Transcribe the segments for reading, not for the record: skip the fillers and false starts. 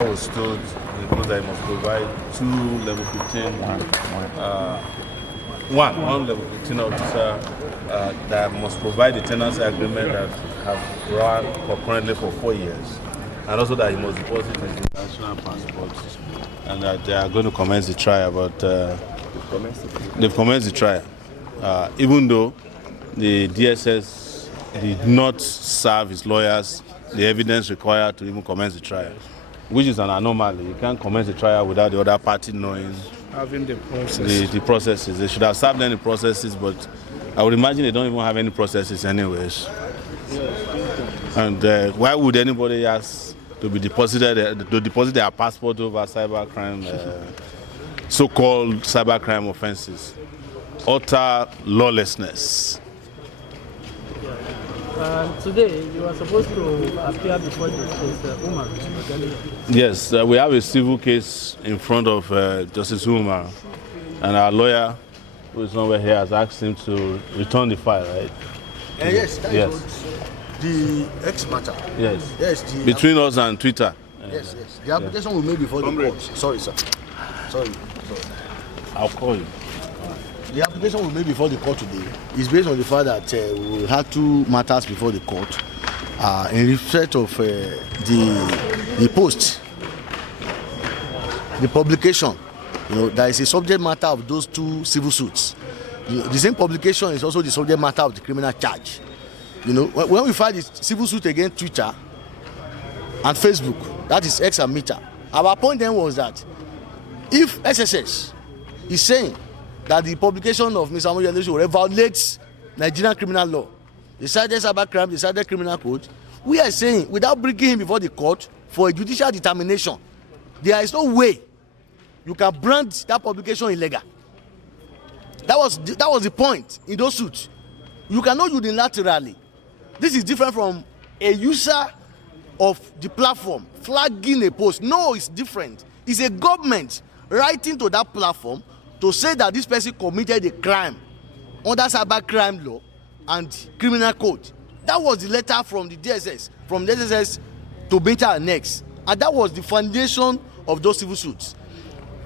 I was told that I must provide 2 level 15, one level 15 officer that must provide the tenancy agreement that have run concurrently for 4 years, and also that he must deposit his international passport, and that they are going to commence the trial. But they've commenced the trial, even though the DSS did not serve his lawyers the evidence required to even commence the trial, which is an anomaly. You can't commence the trial without the other party knowing having the process. The processes. They should have served any processes, but I would imagine they don't even have any processes anyways. And why would anybody ask to deposit their passport over cybercrime, so-called cybercrime offenses? Utter lawlessness. Today, you are supposed to appear before Justice Umar. Yes, we have a civil case in front of Justice Umar, and our lawyer, who is nowhere here, has asked him to return the file, right? Yes, that is the X matter. Yes. Yes. Between us and Twitter. Yes. The application will made before the court. Sorry, sir. Sorry. I'll call you. The application we made before the court today is based on the fact that we had 2 matters before the court in respect of the post, the publication. There is a subject matter of those 2 civil suits. The same publication is also the subject matter of the criminal charge. When we filed the civil suit against Twitter and Facebook, that is X and Meta, our point then was that if SSS is saying that the publication of Mr. Omoyele Sowore violates Nigerian criminal law, the cited cybercrime, the cited criminal code, we are saying, without bringing him before the court for a judicial determination, there is no way you can brand that publication illegal. That was the point in those suits. You cannot unilaterally. This is different from a user of the platform flagging a post. No, it's different. It's a government writing to that platform to say that this person committed a crime under cybercrime law and criminal code. That was the letter from the DSS, to Meta and Next, and that was the foundation of those civil suits.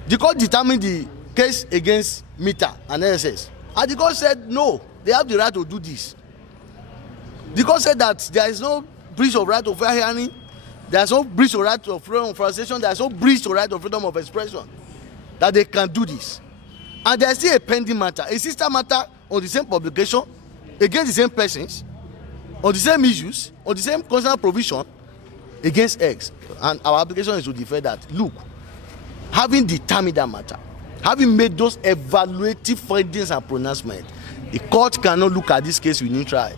The court determined the case against Meta and DSS, and the court said no, they have the right to do this. The court said that there is no breach of right of fair hearing, there is no breach of right of freedom of association, there is no breach of right of freedom of expression, that they can do this. And there is still a pending matter, a sister matter on the same publication, against the same persons, on the same issues, on the same constitutional provision, against X. And our application is to defend that. Look, having determined that matter, having made those evaluative findings and pronouncements, the court cannot look at this case with new trial.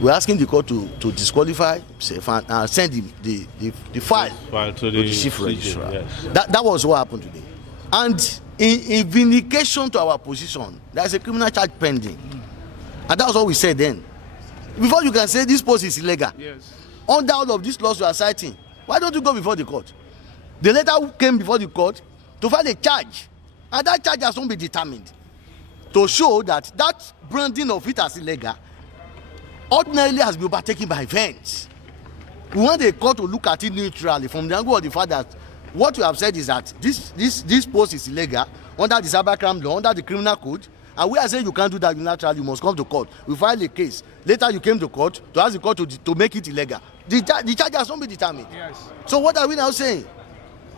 We're asking the court to disqualify and send the file to the chief registrar. Yes. That was what happened today. And in vindication to our position, there is a criminal charge pending. And that was what we said then. Before you can say this post is illegal, yes, under all of these laws you are citing, why don't you go before the court? The letter came before the court to file a charge, and that charge has not been determined, to show that that branding of it as illegal ordinarily has been overtaken by events. We want the court to look at it neutrally from the angle of the fact that what you have said is that this post is illegal under the cybercrime law, under the criminal code, and we are saying you can't do that unilaterally, you must come to court. We filed a case. Later you came to court to ask the court to make it illegal. The charge has not been determined. Yes. So what are we now saying?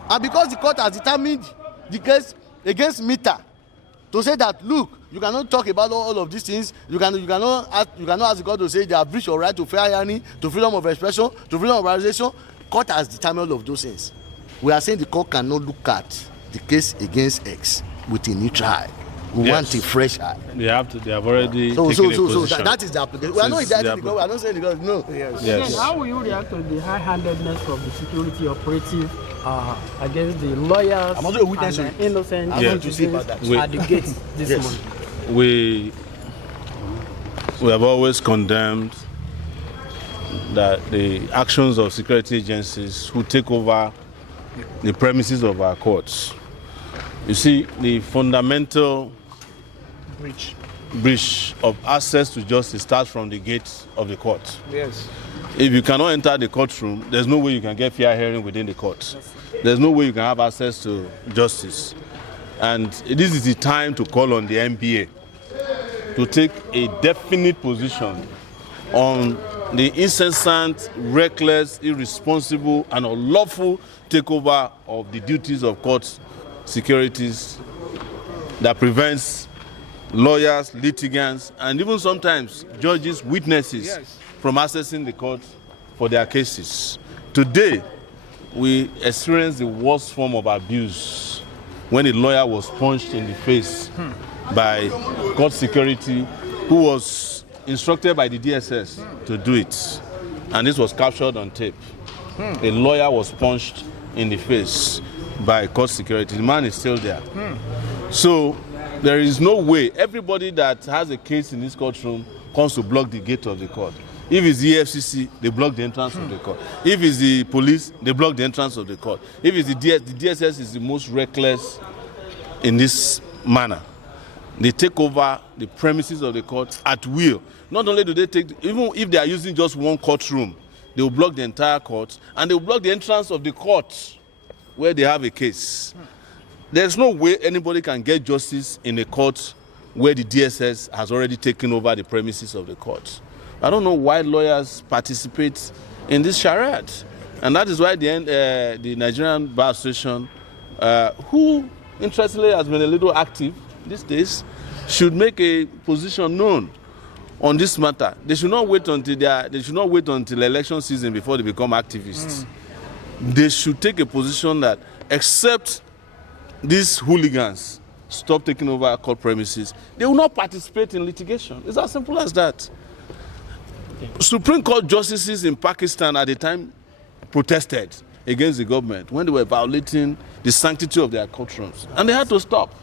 And because the court has determined the case against Meta, to say that, look, you cannot talk about all of these things, you cannot ask the court to say they have breached your right to fair hearing, to freedom of expression, to freedom of organization. Court has determined all of those things. We are saying the court cannot look at the case against X with a new trial. We want a fresh eye. They have already taken a position. That is the application. We are not indicting the court, we are not saying the court, no. Yes. Then how will you react to the high-handedness of the security operative against the lawyers I'm also a witness and the innocent citizens at the gate this morning? We have always condemned that the actions of security agencies who take over the premises of our courts. You see, the fundamental breach of access to justice starts from the gates of the court. Yes. If you cannot enter the courtroom, there's no way you can get fair hearing within the court. There's no way you can have access to justice. And this is the time to call on the NBA to take a definite position on the incessant, reckless, irresponsible, and unlawful takeover of the duties of court securities that prevents lawyers, litigants, and even sometimes judges, witnesses from accessing the court for their cases. Today, we experienced the worst form of abuse when a lawyer was punched in the face by court security who was instructed by the DSS to do it. And this was captured on tape. A lawyer was punched in the face by court security. The man is still there. So there is no way everybody that has a case in this courtroom comes to block the gate of the court. If it's the EFCC, they block the entrance of the court. If it's the police, they block the entrance of the court. If it's the DSS is the most reckless in this manner. They take over the premises of the court at will. Not only do they take, even if they are using just one courtroom, they will block the entire court and they will block the entrance of the court where they have a case. There's no way anybody can get justice in a court where the DSS has already taken over the premises of the court. I don't know why lawyers participate in this charade. And that is why the Nigerian Bar Association, who interestingly has been a little active these days, should make a position known on this matter. They should not wait until election season before they become activists. They should take a position that except these hooligans stop taking over court premises, they will not participate in litigation. It's as simple as that. Supreme Court justices in Pakistan at the time protested against the government when they were violating the sanctity of their courtrooms, and they had to stop.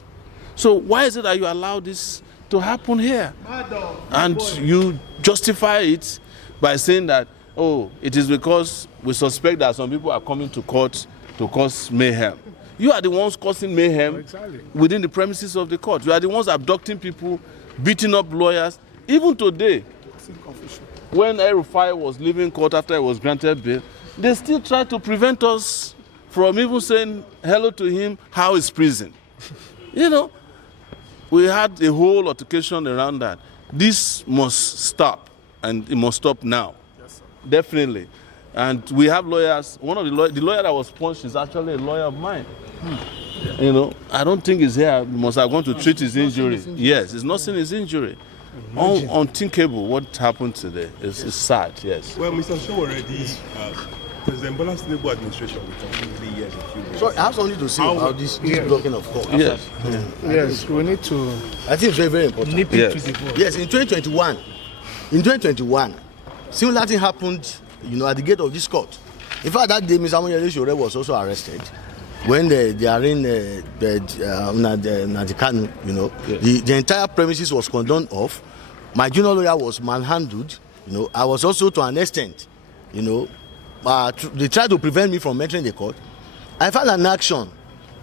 So why is it that you allow this to happen here? And you justify it by saying that, oh, it is because we suspect that some people are coming to court to cause mayhem. You are the ones causing mayhem within the premises of the court. You are the ones abducting people, beating up lawyers. Even today, when El-Rufai was leaving court after he was granted bail, they still try to prevent us from even saying hello to him, how is prison? You know, we had a whole altercation around that. This must stop, and it must stop now. Yes, definitely. And we have lawyers. One of the lawyer that was punched is actually a lawyer of mine. You know, I don't think he's here. He must have gone to treat his injury. Yes, he's not seen his injury. Unthinkable what happened today. It's sad, yes. Well, Mr. Sowore, President Bola Tinubu administration will complete 3 years in few months. So I have something to say about this blocking of court. Yes. Yes, we need to. I think it's very, very important. Nip it to the ball. Yes, in 2021, similar thing happened, you know, at the gate of this court. In fact, that day, Mr. Omoyele Sowore was also arrested when they are in Nadikanu, you know. Yes. The entire premises was condoned off. My junior lawyer was manhandled. You know, I was also to an extent, you know, they tried to prevent me from entering the court. I filed an action,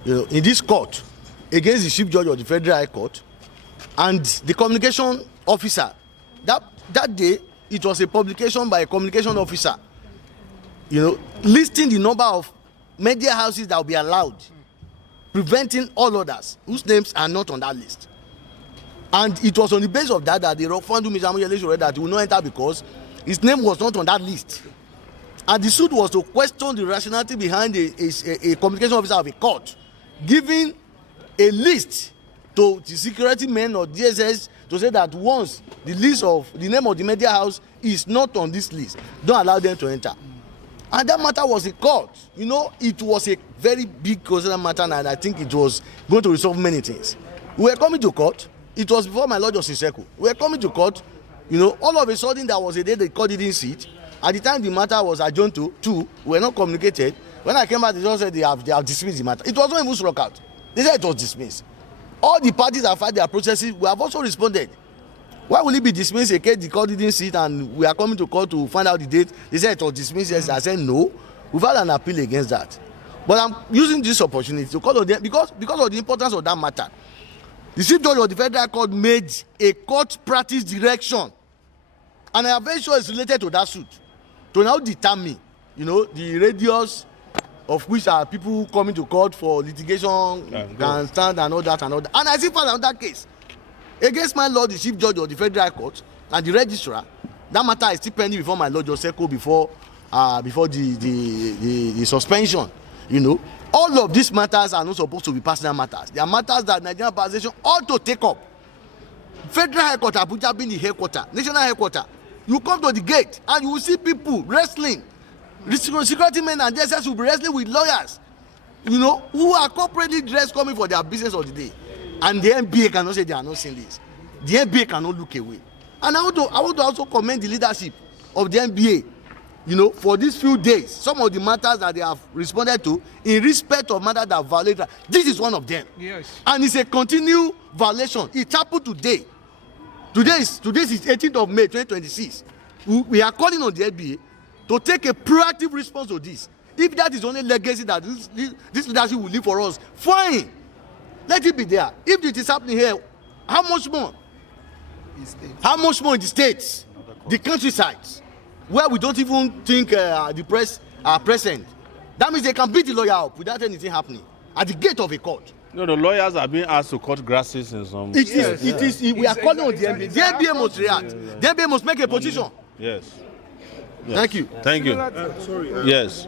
you know, in this court against the chief judge of the Federal High Court and the communication officer. That day, it was a publication by a communication officer, you know, listing the number of media houses that will be allowed, preventing all others whose names are not on that list. And it was on the basis of that they found Mr. Omoyele Sowore that he will not enter because his name was not on that list. And the suit was to question the rationality behind a communication officer of a court giving a list to the security men or DSS to say that once the name of the media house is not on this list, don't allow them to enter. And that matter was in court. You know, it was a very big considered matter, and I think it was going to resolve many things. We were coming to court. It was before my Lord Justice Seku. We were coming to court. You know, all of a sudden there was a day the court didn't sit. At the time the matter was adjourned to, we were not communicated. When I came back, they just said they have dismissed the matter. It was not even struck out. They said it was dismissed. All the parties have filed their processes. We have also responded. Why will it be dismissed in case the court didn't sit and we are coming to court to find out the date? They said it was dismissed. Yes, I said no. We filed an appeal against that. But I'm using this opportunity to call on them because of the importance of that matter. The chief judge of the Federal Court made a court practice direction, and I am very sure it's related to that suit, to now determine, you know, the radius of which are people coming to court for litigation, can stand and all that and all that. And I see for another case against my lord, the chief judge of the Federal High Court and the registrar. That matter is still pending before my lord Joseko before the suspension. You know, all of these matters are not supposed to be personal matters. They are matters that Nigerian Association ought to take up. Federal High Court, Abuja being the headquarter, national headquarter. You come to the gate and you will see people wrestling. The security men and DSS will be wrestling with lawyers, you know, who are corporately dressed coming for their business of the day. And the NBA cannot say they are not seeing this. The NBA cannot look away. And I want to also commend the leadership of the NBA, you know, for these few days. Some of the matters that they have responded to in respect of matters that violate. This is one of them. Yes. And it's a continued violation. It happened today. Today is 18th of May 2026. We are calling on the NBA to take a proactive response to this. If that is only legacy that this leadership will leave for us, fine. Let it be there. If it is happening here, how much more? How much more in the states, the countrysides, where we don't even think the press are present? That means they can beat the lawyer up without anything happening at the gate of a court. No, the lawyers are being asked to cut grasses in some. It is. We are calling on the NBA. The NBA must react. The NBA must make a position. Yes. Thank you. Thank you. Sorry. Yes.